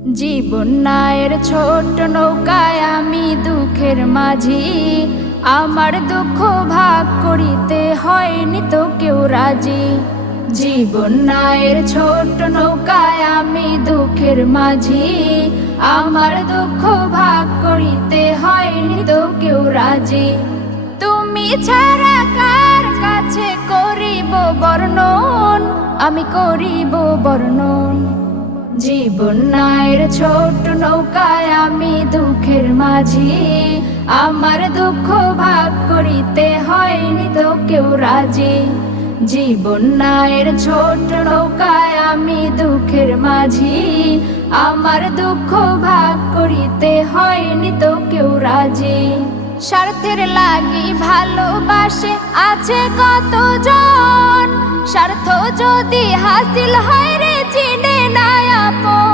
জীবন নায়ের ছোট নৌকায় আমি দুঃখের মাঝি, আমার দুঃখ ভাগ করিতে হয়নি তো কেউ রাজি। জীবন নায়ের ছোট নৌকায় আমি দুঃখের মাঝি, আমার দুঃখ ভাগ করিতে হয়নি তো কেউ রাজি। তুমি ছাড়া কার কাছে করিব বর্ণন, আমি করিব বর্ণন। জীবন নায়ের ছোট নৌকায় আমি দুঃখের মাঝি, আমার দুঃখ ভাগ করিতে হয়নি তো কেউ রাজি। জীবন নায়ের ছোট নৌকায় আমি দুঃখের মাঝি, আমার দুঃখ ভাগ করিতে হয়নি তো কেউ রাজি। স্বার্থের লাগি ভালোবাসে আছে কতজন, স্বার্থ যদি হাসিল হয় রে চিনে না আপন।